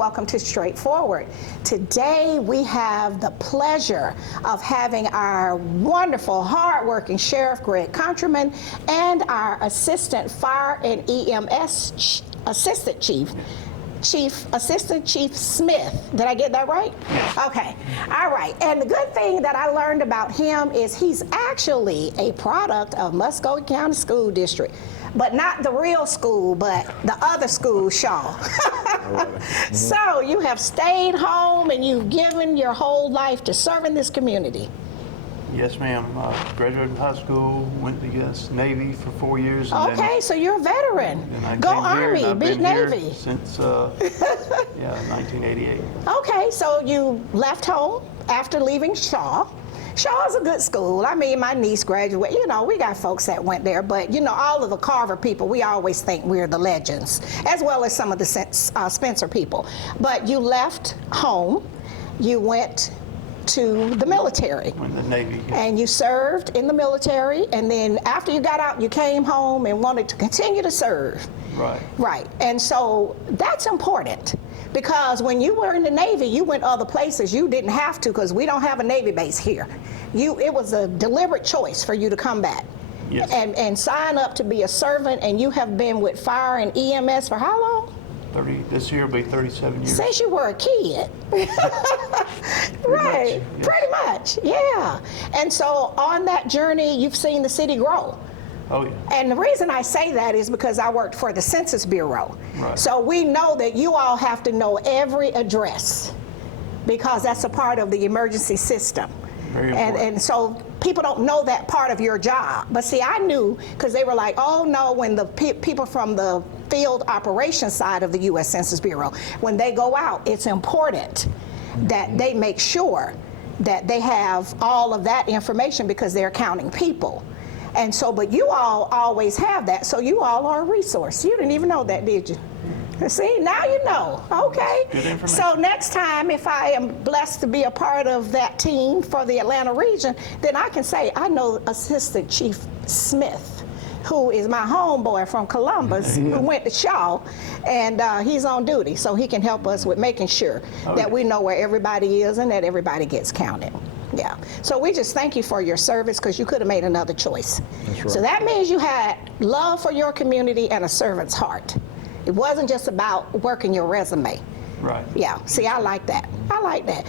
welcome to Straightforward. Today we have the pleasure of having our wonderful, hardworking Sheriff Greg Countryman and our Assistant Fire and EMS Assistant Chief Smith. Did I get that right? Okay. All right. And the good thing that I learned about him is he's actually a product of Muscogee County School District, but not the real school, but the other school, Shaw. So you have stayed home and you've given your whole life to serving this community. Yes, ma'am. Graduated high school, went to the Navy for 4 years. And Okay, so you're a veteran. then Go came here, Army, and I've beat been here Navy. since 1988. Okay, so you left home after leaving Shaw. Shaw is a good school. I mean, my niece graduated. You know, we got folks that went there, but you know, all of the Carver people, we always think we're the legends, as well as some of the Spencer people. But you left home, you went to the military. Went to the Navy. And you served in the military, and then after you got out, you came home and wanted to continue to serve. Right. Right, and so that's important, because when you were in the Navy, you went other places. You didn't have to, because we don't have a Navy base here. It was a deliberate choice for you to come back. Yes. And sign up to be a servant, and you have been with Fire and EMS for how long? This year will be 37 years. Since you were a kid. Right, yes. pretty much, yeah. And so on that journey, you've seen the city grow. Oh, yeah. And the reason I say that is because I worked for the Census Bureau. Right. So we know that you all have to know every address, because that's a part of the emergency system. Very important. And so people don't know that part of your job. But see, I knew, because they were like, oh no, when the people from the field operations side of the U.S. Census Bureau, when they go out, it's important that they make sure that they have all of that information, because they're counting people. And so, but you all always have that, so you all are a resource. You didn't even know that, did you? See, now you know. Okay. Good information. So next time, if I am blessed to be a part of that team for the Atlanta region, then I can say I know Assistant Chief Smith, who is my homeboy from Columbus, who went to Shaw, and he's on duty, so he can help us with making sure that we know where everybody is and that everybody gets counted. Yeah. So we just thank you for your service, because you could have made another choice. That's right. So that means you had love for your community and a servant's heart. It wasn't just about working your resume. Right. Yeah, see, I like that. I like that.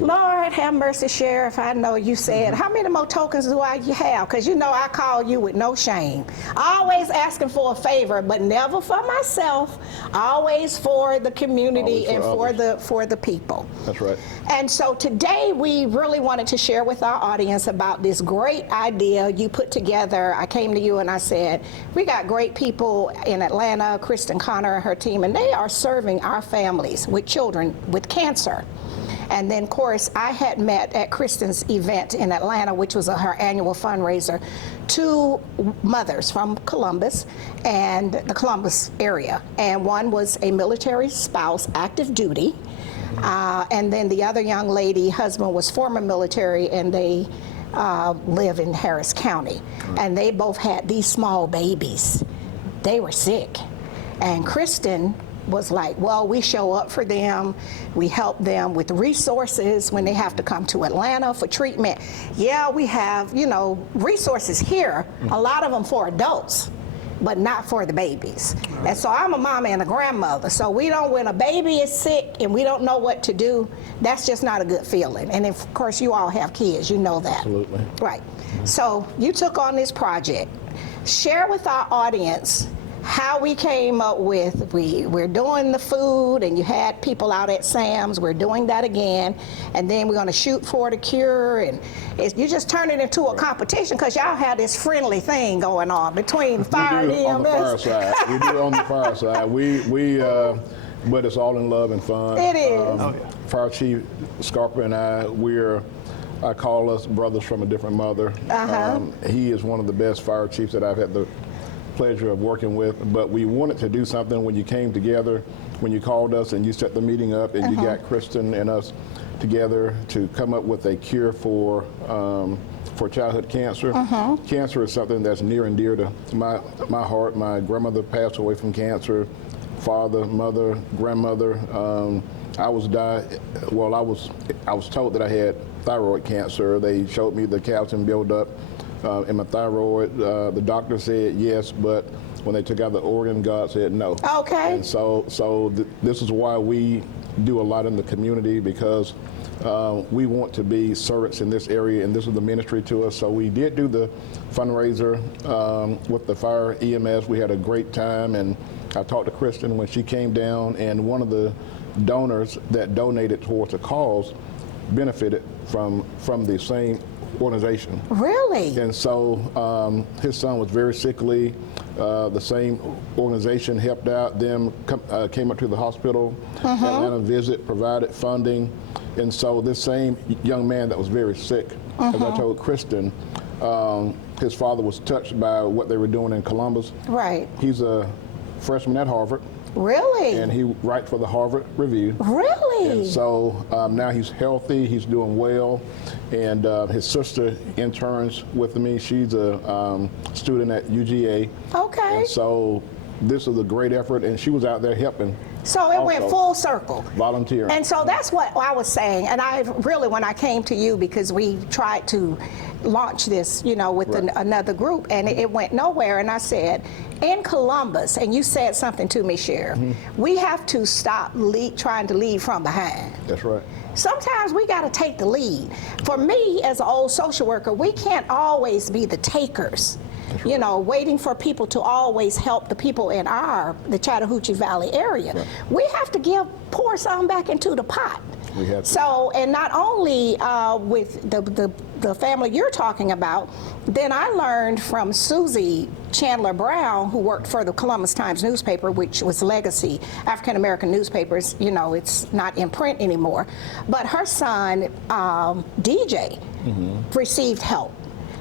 Lord have mercy, Sheriff. I know you said, how many more tokens do I have? Because you know I call you with no shame. Always asking for a favor, but never for myself. Always for the community and for the people. That's right. And so today we really wanted to share with our audience about this great idea you put together. I came to you and I said, we got great people in Atlanta, Kristen Connor and her team, and they are serving our families with children with cancer. And then, of course, I had met at Kristen's event in Atlanta, which was her annual fundraiser, 2 mothers from Columbus and the Columbus area. And one was a military spouse, active duty. And then the other young lady, husband was former military, and they live in Harris County. And they both had these small babies. They were sick. And Kristen was like, well, we show up for them. We help them with resources when they have to come to Atlanta for treatment. Yeah, we have, you know, resources here, a lot of them for adults, but not for the babies. And so I'm a mama and a grandmother, so we don't, when a baby is sick and we don't know what to do, that's just not a good feeling. And of course, you all have kids, you know that. Absolutely. Right. So you took on this project. Share with our audience how we came up with, we're doing the food, and you had people out at Sam's. We're doing that again, and then we're going to shoot for the cure, and you just turn it into a competition, because y'all have this friendly thing going on between fire and EMS. On the fire side. We do it on the fire side. But it's all in love and fun. It is. Fire Chief Scarpa and I call us brothers from a different mother. He is one of the best fire chiefs that I've had the pleasure of working with, but we wanted to do something when you came together, when you called us and you set the meeting up, and you got Kristen and us together to come up with a cure for childhood cancer. Cancer is something that's near and dear to my heart. My grandmother passed away from cancer father, mother, grandmother. I was told that I had thyroid cancer. They showed me the calcium buildup in my thyroid. The doctor said yes, but when they took out the organ, God said no. Okay. And so this is why we do a lot in the community, because we want to be servants in this area, and this is the ministry to us. So we did do the fundraiser with the fire EMS. We had a great time, and I talked to Kristen when she came down, and one of the donors that donated towards the cause benefited from the same organization. Really? And so his son was very sickly. The same organization helped out them, came up to the hospital, had a visit, provided funding. And so this same young man that was very sick, as I told Kristen, his father was touched by what they were doing in Columbus. Right. He's a freshman at Harvard. Really? And he writes for the Harvard Review. Really? And so now he's healthy, he's doing well, and his sister interns with me. She's a student at UGA. Okay. And so this is a great effort, and she was out there helping. So it went full circle. Volunteering. And so that's what I was saying. And I really, when I came to you, because we tried to launch this, with another group, and it went nowhere. And I said, in Columbus, and you said something to me, Sheriff, we have to stop trying to lead from behind. That's right. Sometimes we got to take the lead. For me, as an old social worker, we can't always be the takers. Waiting for people to always help the people in the Chattahoochee Valley area. Right. We have to pour some back into the pot. We have to. So, and not only with the family you're talking about, then I learned from Susie Chandler Brown, who worked for the Columbus Times newspaper, which was legacy African American newspapers. It's not in print anymore. But her son, DJ, received help.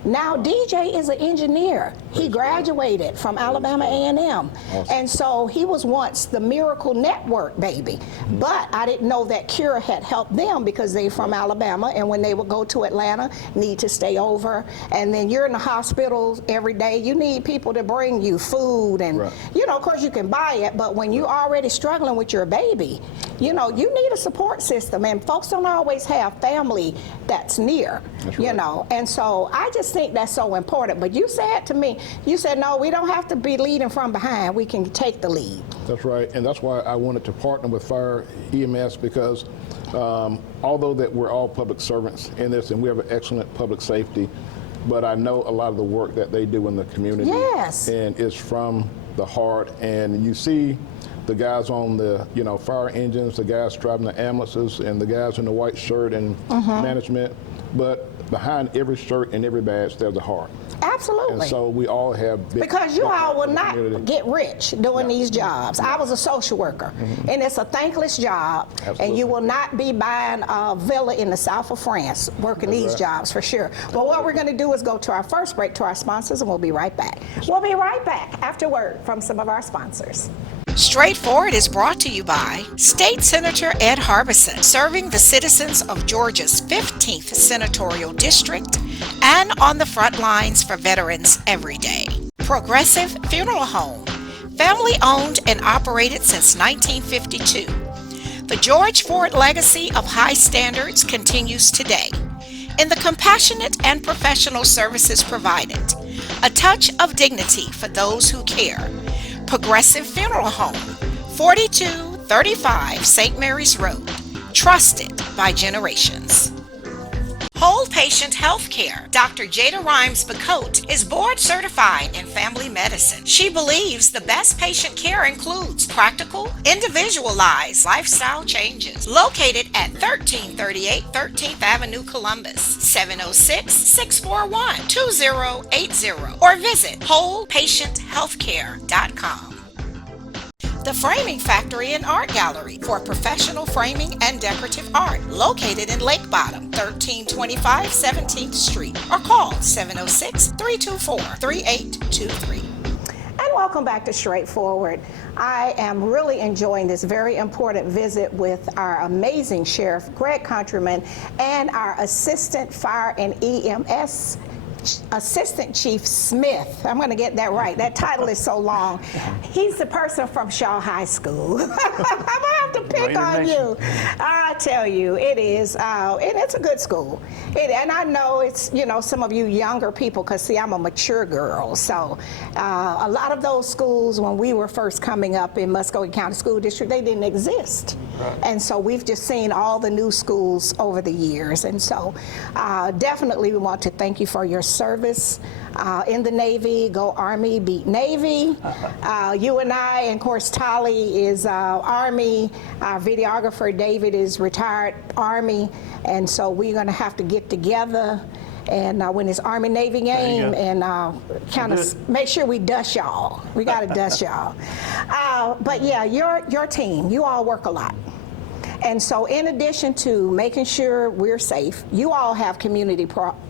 Now DJ is an engineer. He graduated from Alabama A&M. Awesome. And so he was once the Miracle Network baby. But I didn't know that Cure had helped them, because they're from Alabama, and when they would go to Atlanta, need to stay over. And then you're in the hospital every day. You need people to bring you food, and of course you can buy it, but when you're already struggling with your baby, you need a support system, and folks don't always have family that's near. That's right. And so I just think that's so important. But you said to me, no, we don't have to be leading from behind. We can take the lead. That's right, and that's why I wanted to partner with Fire EMS, because although that we're all public servants in this, and we have an excellent public safety, but I know a lot of the work that they do in the community. Yes. And it's from the heart, and you see the guys on the fire engines, the guys driving the ambulances, and the guys in the white shirt and management, but behind every shirt and every badge, there's a heart. Absolutely. And so we all have because you all will not get rich doing these jobs. I was a social worker, and it's a thankless job. Absolutely. And you will not be buying a villa in the south of France working these jobs for sure. But what we're going to do is go to our first break to our sponsors, and we'll be right back. We'll be right back after word from some of our sponsors. Straightforward is brought to you by State Senator Ed Harbison, serving the citizens of Georgia's 15th Senatorial District and on the front lines for veterans every day. Progressive Funeral Home, family owned and operated since 1952. The George Ford legacy of high standards continues today in the compassionate and professional services provided, a touch of dignity for those who care. Progressive Funeral Home, 4235 St. Mary's Road, trusted by generations. Whole Patient Healthcare. Dr. Jada Rimes-Bacote is board certified in family medicine. She believes the best patient care includes practical, individualized lifestyle changes. Located at 1338 13th Avenue, Columbus, 706-641-2080, or visit wholepatienthealthcare.com. The Framing Factory and Art Gallery for professional framing and decorative art, located in Lake Bottom, 1325 17th Street, or call 706-324-3823. And welcome back to Straightforward. I am really enjoying this very important visit with our amazing Sheriff, Greg Countryman, and our Assistant Fire and EMS Assistant Chief Smith. I'm going to get that right. That title is so long. He's the person from Shaw High School. I'm going to have to pick on you. I tell you, it is, and it's a good school. And I know it's, some of you younger people, because see, I'm a mature girl. So a lot of those schools, when we were first coming up in Muscogee County School District, they didn't exist. Right. And so we've just seen all the new schools over the years. And so definitely we want to thank you for your service in the Navy. Go Army, beat Navy. You and I, and of course Tolly is Army. Our videographer David is retired Army. And so we're going to have to get together and when it's Army-Navy game and kind of make sure we dust y'all. We got to dust y'all. But yeah, your team, you all work a lot. And so in addition to making sure we're safe, you all have community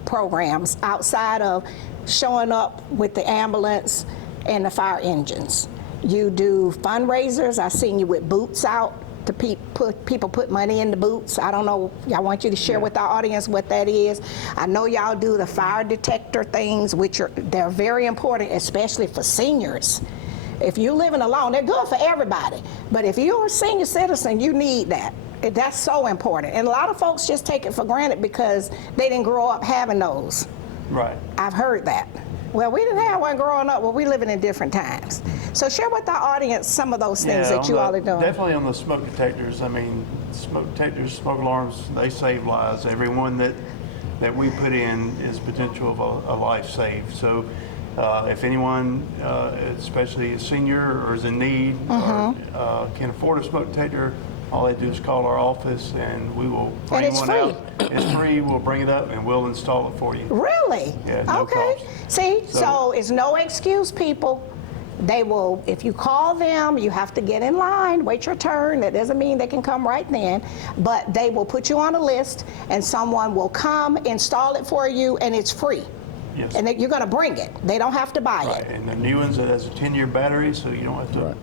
programs outside of showing up with the ambulance and the fire engines. You do fundraisers. I've seen you with boots out to people put money in the boots. I don't know, I want you to share with our audience what that is. I know y'all do the fire detector things, they're very important, especially for seniors. If you're living alone, they're good for everybody. But if you're a senior citizen, you need that. That's so important. And a lot of folks just take it for granted because they didn't grow up having those. Right. I've heard that. Well, we didn't have one growing up. Well, we living in different times. So share with our audience some of those things that you all are doing. Definitely on the smoke detectors. I mean, smoke detectors, smoke alarms, they save lives. Every one that we put in is potential of a life saved. So if anyone, especially a senior or is in need or can afford a smoke detector, all they do is call our office and we will bring one out. It's free. We'll bring it up and we'll install it for you. Really? Yeah, no okay. cost. See, so it's no excuse, people. They will, if you call them, you have to get in line, wait your turn. That doesn't mean they can come right then, but they will put you on a list and someone will come, install it for you, and it's free. Yes. And you're going to bring it. They don't have to buy it. And the new ones, it has a 10-year battery, so you don't have to.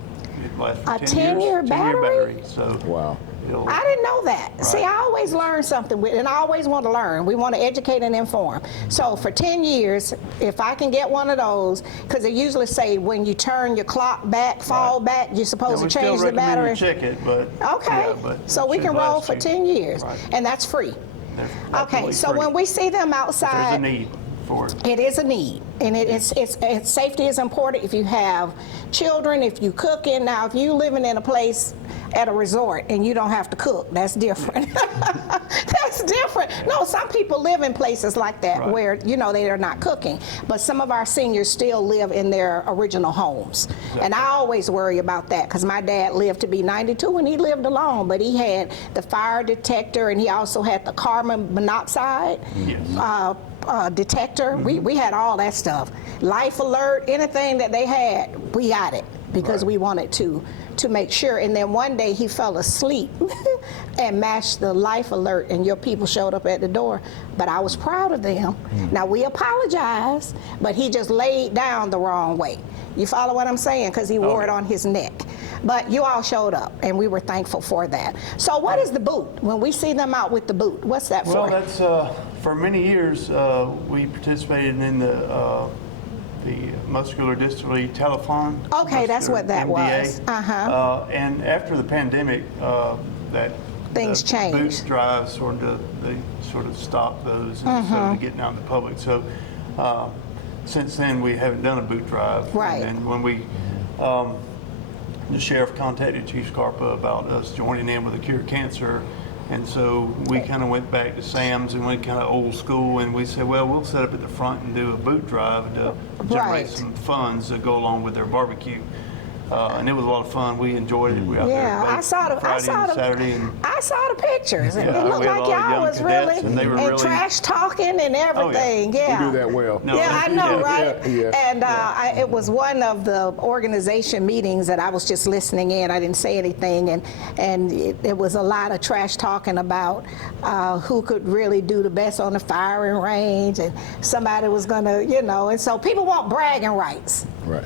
It lasts for A 10 10-year years. battery? So wow. I didn't know that. Right. See, I always learn something, and I always want to learn. We want to educate and inform. So for 10 years, if I can get one of those, because they usually say when you turn your clock back, fall back, you're supposed to change the battery. Check it, but okay, so we can roll for 10 years, and that's free. Okay, so when we see them outside, there's a need for it. It is a need, and it's safety is important. If you have children, if you cooking, now if you living in a place at a resort and you don't have to cook, that's different. That's different. No, some people live in places like that where they are not cooking, but some of our seniors still live in their original homes. And I always worry about that because my dad lived to be 92 and he lived alone, but he had the fire detector and he also had the carbon monoxide detector. We had all that stuff. Life alert, anything that they had, we got it because we wanted to make sure. And then one day he fell asleep and mashed the life alert and your people showed up at the door. But I was proud of them. Now we apologized, but he just laid down the wrong way. You follow what I'm saying? Because he wore it on his neck. But you all showed up and we were thankful for that. So what is the boot? When we see them out with the boot, what's that for? Well, that's for many years we participated in the muscular dystrophy telethon. Okay, that's what that was. And after the pandemic, that things changed. Boot drives they sort of stopped those instead of getting out in the public. So since then we haven't done a boot drive. Right. And when we the sheriff contacted Chief Scarpa about us joining in with a Cure Cancer. And so we kind of went back to Sam's and went kind of old school, and we said, well, we'll set up at the front and do a boot drive to generate some funds that go along with their barbecue. And it was a lot of fun. We enjoyed it. We out there both Friday and Saturday. I saw the pictures. It looked like y'all was really and trash talking and everything. We do that well. I know, right? And it was one of the organization meetings that I was just listening in. I didn't say anything, and it was a lot of trash talking about who could really do the best on the firing range, and somebody was gonna, and so people want bragging rights. Right.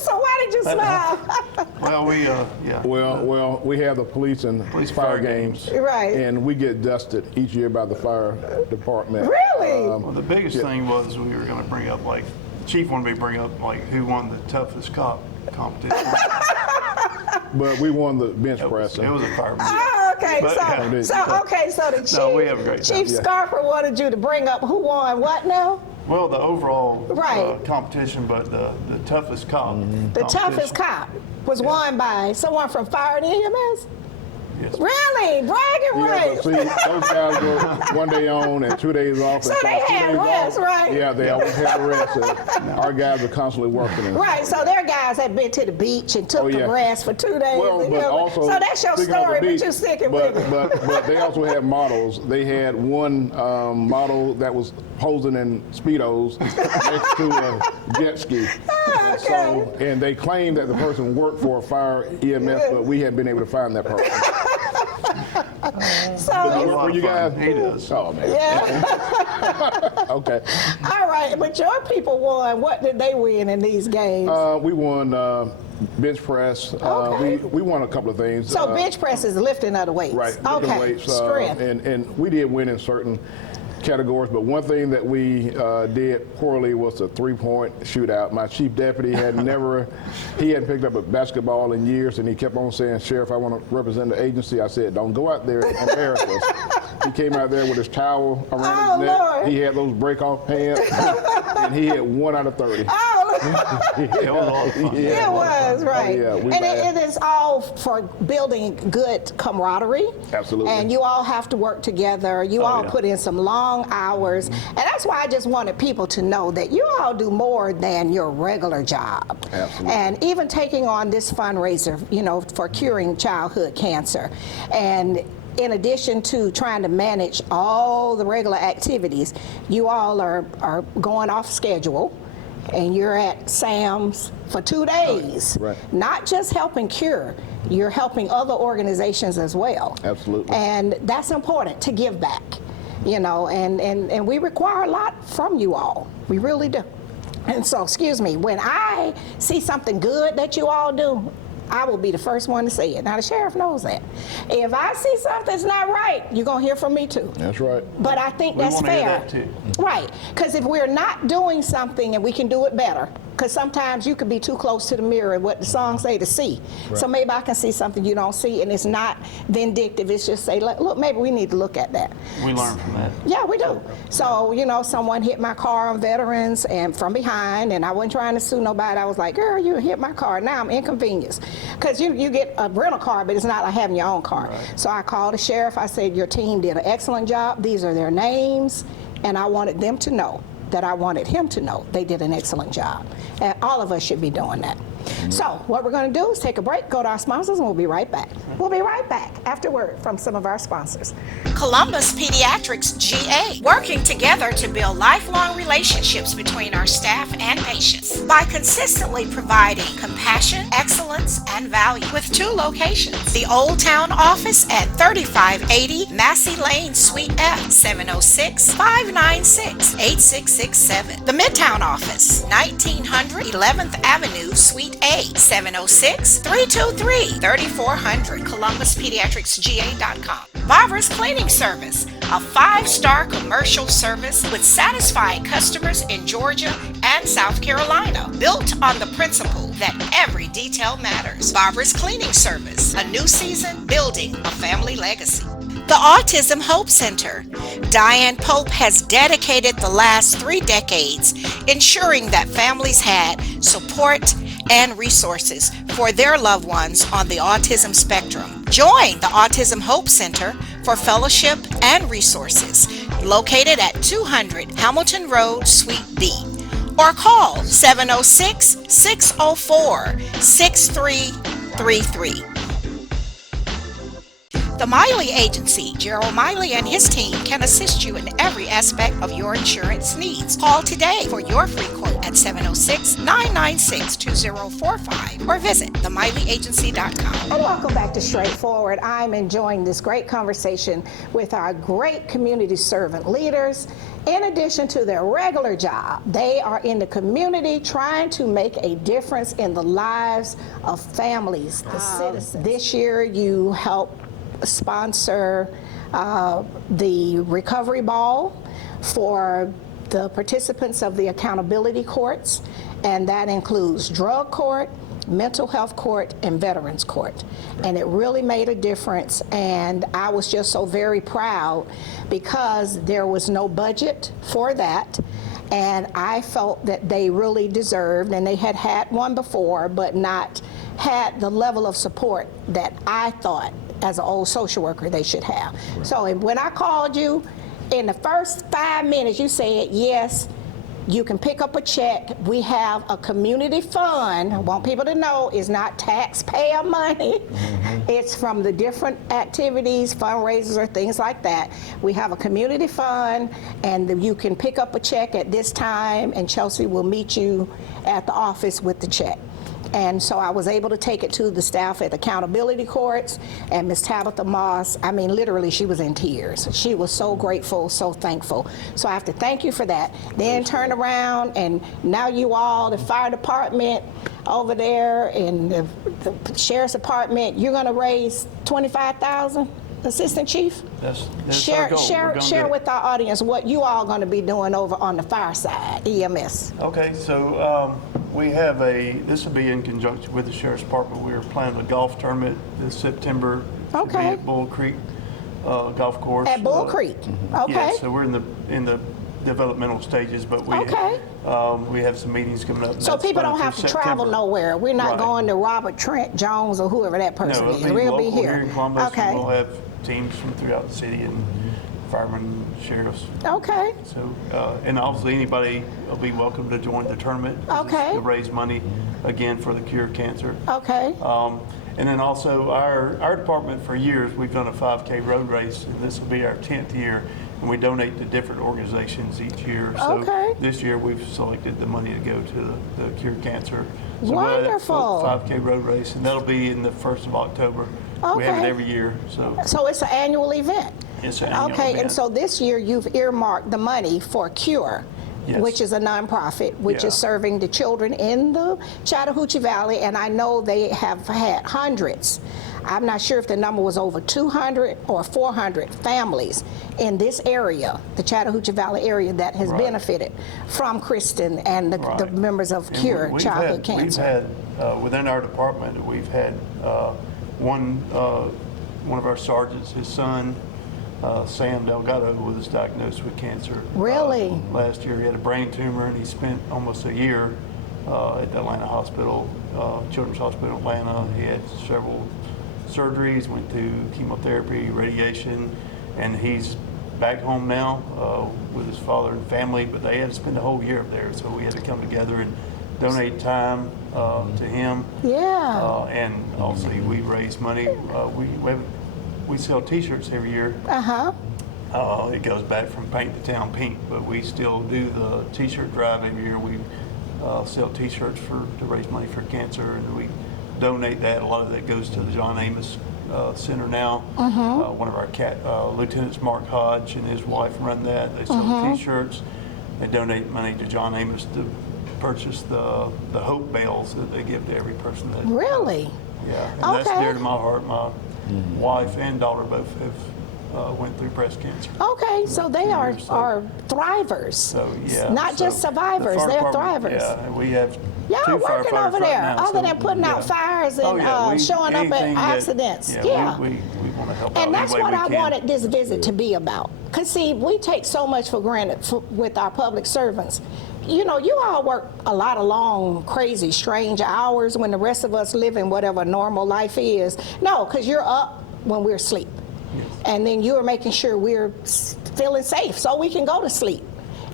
So why did you smile? Well, we have the police and fire games. Right. And we get dusted each year by the fire department. Really? Really? Well, the biggest thing was we were going to bring up, like, Chief wanted me to bring up, like, who won the toughest cop competition. But we won the bench It press. was a fireman. Oh, okay. But, yeah. So the chief, No, we have a great time. Chief Scarper wanted you to bring up who won what now? Well, the overall Right. competition, but the toughest cop. The toughest competition. cop was won by someone from Fire and EMS? Yes. Really? Bragging Yeah, rights. but see, those guys were 1 day on and 2 days off. So and they 2 had days rest, off. right? Yeah, they always had rest. So our guys are constantly working. Right, so their guys had been to the beach and took Oh, yeah. the rest for 2 days. Well, and, but also, so that's your speaking of the story, but beach, you're sticking but, with it. but they also had models. They had one model that was posing in Speedos next to a jet ski. Ah, okay. And they claimed that the person worked for a fire EMS, but we hadn't been able to find that person. So, It was a Were lot of you fun. guys? He does. Oh, man. yeah. Okay. All right, but your people won. What did they win in these games? We won bench press. Okay. We won a couple of things. So bench press is lifting of the weights. Right. lifting Okay. weights, Strength. and we did win in certain categories, but one thing that we did poorly was the three-point shootout. My chief deputy had he hadn't picked up a basketball in years, and he kept on saying, "Sheriff, I want to represent the agency." I said, "Don't go out there and embarrass us." He came out there with his towel around his neck. Lord. He had those break-off pants, and he hit 1 out of 30. Oh, It was a lot of fun. it was, right. yeah, we and laughed. it is all for building good camaraderie. Absolutely. And you all have to work together. You all yeah. put in some long hours. And that's why I just wanted people to know that you all do more than your regular job. Absolutely. And even taking on this fundraiser, for curing childhood cancer. And in addition to trying to manage all the regular activities, you all are going off schedule. And you're at Sam's for 2 days. Right. Not just helping cure, you're helping other organizations as well. Absolutely. And that's important to give back, and we require a lot from you all. We really do. And so, excuse me, when I see something good that you all do, I will be the first one to say it. Now, the sheriff knows that. If I see something's not right, you're going to hear from me too. That's right. But I think We that's wanna hear fair. that too. Right, because if we're not doing something and we can do it better, because sometimes you can be too close to the mirror and what the song say to see. So maybe I can see something you don't see, and it's not vindictive. It's just say, look, maybe we need to look at that. We learned from that. Yeah, we do. So, someone hit my car on Veterans and from behind, and I wasn't trying to sue nobody. I was like, girl, you hit my car. Now I'm inconvenienced. Because you get a rental car, but it's not like having your own car. Right. So I called the sheriff. I said, your team did an excellent job. These are their names. And I wanted them to know that I wanted him to know they did an excellent job. And all of us should be doing that. So what we're going to do is take a break, go to our sponsors, and we'll be right back. We'll be right back after word from some of our sponsors. Columbus Pediatrics GA, working together to build lifelong relationships between our staff and patients by consistently providing compassion, excellence, and value with 2 locations. The Old Town office at 3580 Massey Lane, Suite F, 706-596-8667. The Midtown office, 1900 11th Avenue, Suite A, 706-323-3400, ColumbusPediatricsGA.com. Barbara's Cleaning Service, a 5-star commercial service with satisfied customers in Georgia and South Carolina, built on the principle that every detail matters. Barbara's Cleaning Service, a new season building a family legacy. The Autism Hope Center. Diane Pope has dedicated the last 3 decades ensuring that families had support and resources for their loved ones on the autism spectrum. Join the Autism Hope Center for fellowship and resources, located at 200 Hamilton Road, Suite B, or call 706-604-6333. The Miley Agency, Gerald Miley and his team can assist you in every aspect of your insurance needs. Call today for your free quote at 706-996-2045 or visit themiley.agency.com. And welcome back to Straightforward. I'm enjoying this great conversation with our great community servant leaders. In addition to their regular job, they are in the community trying to make a difference in the lives of families, the citizens. This year you helped sponsor the recovery ball for the participants of the accountability courts, and that includes drug court, mental health court, and veterans court. And it really made a difference, and I was just so very proud because there was no budget for that, and I felt that they really deserved, and they had had one before, but not had the level of support that I thought as an old social worker they should have. So when I called you, in the first 5 minutes you said, yes, you can pick up a check. We have a community fund. I want people to know it's not taxpayer money. It's from the different activities, fundraisers, or things like that. We have a community fund, and you can pick up a check at this time, and Chelsea will meet you at the office with the check. And so I was able to take it to the staff at accountability courts, and Ms. Tabitha Moss, I mean, literally, she was in tears. She was so grateful, so thankful. So I have to thank you for that. Then turn around, and now you all, the fire department over there and the sheriff's department, you're going to raise $25,000, Assistant Chief? That's our goal. Share with our audience what you all going to be doing over on the fire side, EMS. Okay, so we have this will be in conjunction with the Sheriff's Department. We are planning a golf tournament this September. To be at Bull Creek Golf Course. At Bull Creek, okay. Yeah, so we're in the developmental stages, but we have some meetings coming up. So people don't have to travel nowhere. We're not going to Robert Trent Jones or whoever that person is. We'll be here. In Columbus. Okay. We'll have teams from throughout the city and firemen, sheriffs. Okay. So, and obviously anybody will be welcome to join the tournament. Okay. To raise money, again, for the cure of cancer. Okay. And then also our department, for years, we've done a 5K road race, and this will be our 10th year, and we donate to different organizations each year. So this year we've selected the money to go to the cure cancer. So wonderful. 5K road race, and that'll be in the 1st of October. We have it every year. So it's an annual event. It's an annual event. And so this year you've earmarked the money for Cure. Yes. Which is a nonprofit, which is serving the children in the Chattahoochee Valley, and I know they have had hundreds. I'm not sure if the number was over 200 or 400 families in this area, the Chattahoochee Valley area, that has benefited from Kristen and the members of Cure Childhood Cancer. We've had, within our department, we've had one of our sergeants, his son, Sam Delgado, was diagnosed with cancer. Really? Last year he had a brain tumor, and he spent almost a year at the Atlanta Hospital, Children's Hospital in Atlanta. He had several surgeries, went through chemotherapy, radiation, and he's back home now with his father and family, but they had to spend a whole year up there, so we had to come together and donate time to him. Yeah. And obviously we raise money. We sell T-shirts every year. It goes back from Paint the Town Pink, but we still do the T-shirt drive every year. We sell T-shirts to raise money for cancer, and we donate that. A lot of that goes to the John Amos Center now. One of our lieutenants, Mark Hodge, and his wife run that. They sell T-shirts. They donate money to John Amos to purchase the hope bales that they give to every person. That really? Yeah, and that's dear to my heart. My wife and daughter both have went through breast cancer. Okay, so they are thrivers. So not just survivors, they're thrivers. Yeah, and we have y'all working over there, right now, other than putting out fires and showing up at accidents. We want to help out. And that's what I can. wanted this visit to be about. Because see, we take so much for granted with our public servants. You know, you all work a lot of long, crazy, strange hours when the rest of us live in whatever normal life is. No, because you're up when we're asleep. Yes. And then you're making sure we're feeling safe so we can go to sleep.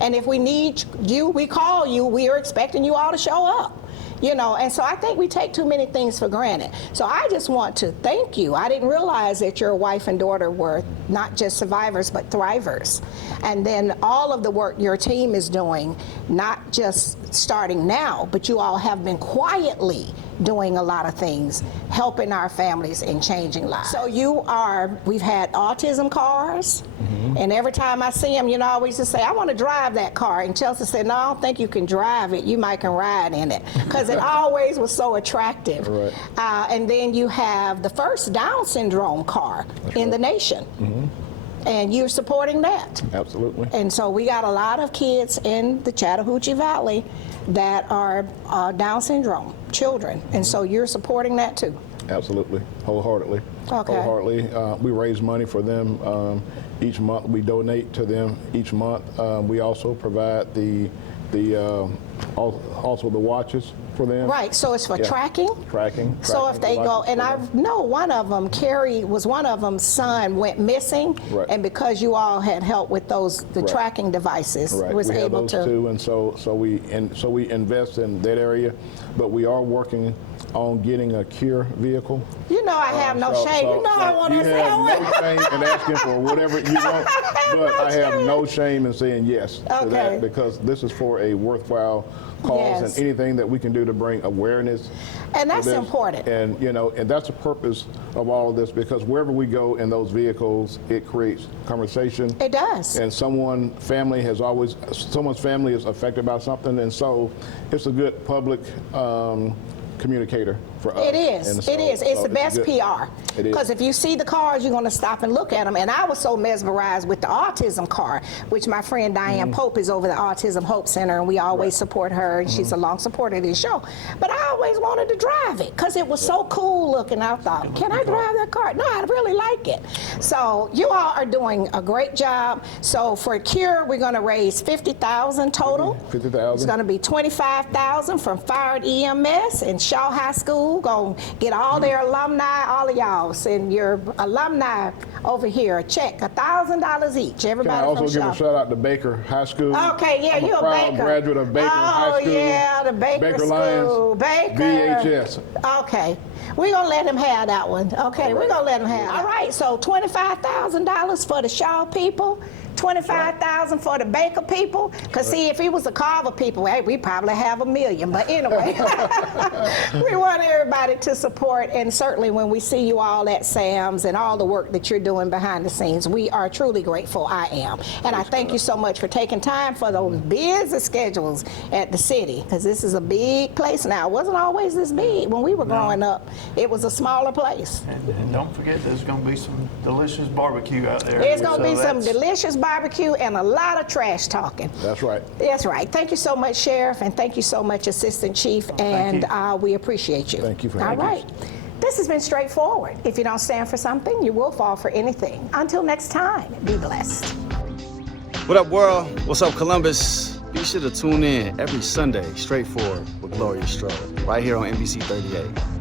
And if we need you, we call you. We are expecting you all to show up. You know, and so I think we take too many things for granted. So I just want to thank you. I didn't realize that your wife and daughter were not just survivors, but thrivers. And then all of the work your team is doing, not just starting now, but you all have been quietly doing a lot of things, helping our families and changing lives. So we've had autism cars, and every time I see them, I always just say, I want to drive that car. And Chelsea said, no, I don't think you can drive it. You might can ride in it, because it always was so attractive. Right. And then you have the first Down syndrome car in the nation. And you're supporting that. Absolutely. And so we got a lot of kids in the Chattahoochee Valley that are Down syndrome children. And so you're supporting that too. Absolutely, wholeheartedly. Okay. Wholeheartedly. We raise money for them each month. We donate to them each month. We also provide also the watches for them. Right, so it's for tracking? Tracking. So if they go, and I know one of them, Carrie was one of them, son went missing, Right. and because you all had help with the Right. tracking devices, Right. was we able have to. those too, and so we invest in that area, but we are working on getting a cure vehicle. I have no shame. I want to say You have no shame in asking for whatever you want, but I have no shame in saying yes to Okay. that, because this is for a worthwhile cause, Yes. and anything that we can do to bring awareness. And that's to this. important. And and that's the purpose of all of this, because wherever we go in those vehicles, it creates conversation. It does. And someone's family is affected by something, and so it's a good public communicator for us. It is. And so- It is. It's so the best good. PR. It is. Because if you see the cars, you're going to stop and look at them. And I was so mesmerized with the autism car, which my friend Diane Pope is over the Autism Hope Center, and we always support her, and she's a long supporter of this show. But I always wanted to drive it because it was so cool looking. I thought, can I drive that car? No, I really like it. So you all are doing a great job. So for Cure, we're going to raise $50,000 total. $50,000. It's going to be $25,000 from Fire EMS and Shaw High School. Going to get all their alumni, all of y'all, send your alumni over here a check, $1,000 each. Can Everybody I also from give Shaw. a shout out to Baker High School? Okay, yeah, I'm you're a a proud Baker. graduate of Baker High School. Oh, yeah, the Baker School. Lions, Baker. VHS. Okay. We're going to let him have that one. Okay, we're going to let him have it. All right, so $25,000 for the Shaw people, $25,000 for the Baker people. Because, see, if he was the Carver people, hey, we probably have $1 million. But anyway, we want everybody to support. And certainly when we see you all at Sam's and all the work that you're doing behind the scenes, we are truly grateful. I am. And I thank you so much for taking time for those busy schedules at the city. Because this is a big place now. It wasn't always this big. When we were growing up, it was a smaller place. And don't forget, there's going to be some delicious barbecue out there. There's going to So be some that's- delicious barbecue and a lot of trash talking. That's right. That's right. Thank you so much, Sheriff, and thank you so much, Assistant Chief, and we appreciate you. Thank you for All having right. This has been straightforward. If you don't stand for something, you will fall for anything. Until next time, be blessed. What up, world? What's up, Columbus? Be sure to tune in every Sunday, Straightforward with Gloria Strode, right here on NBC 38.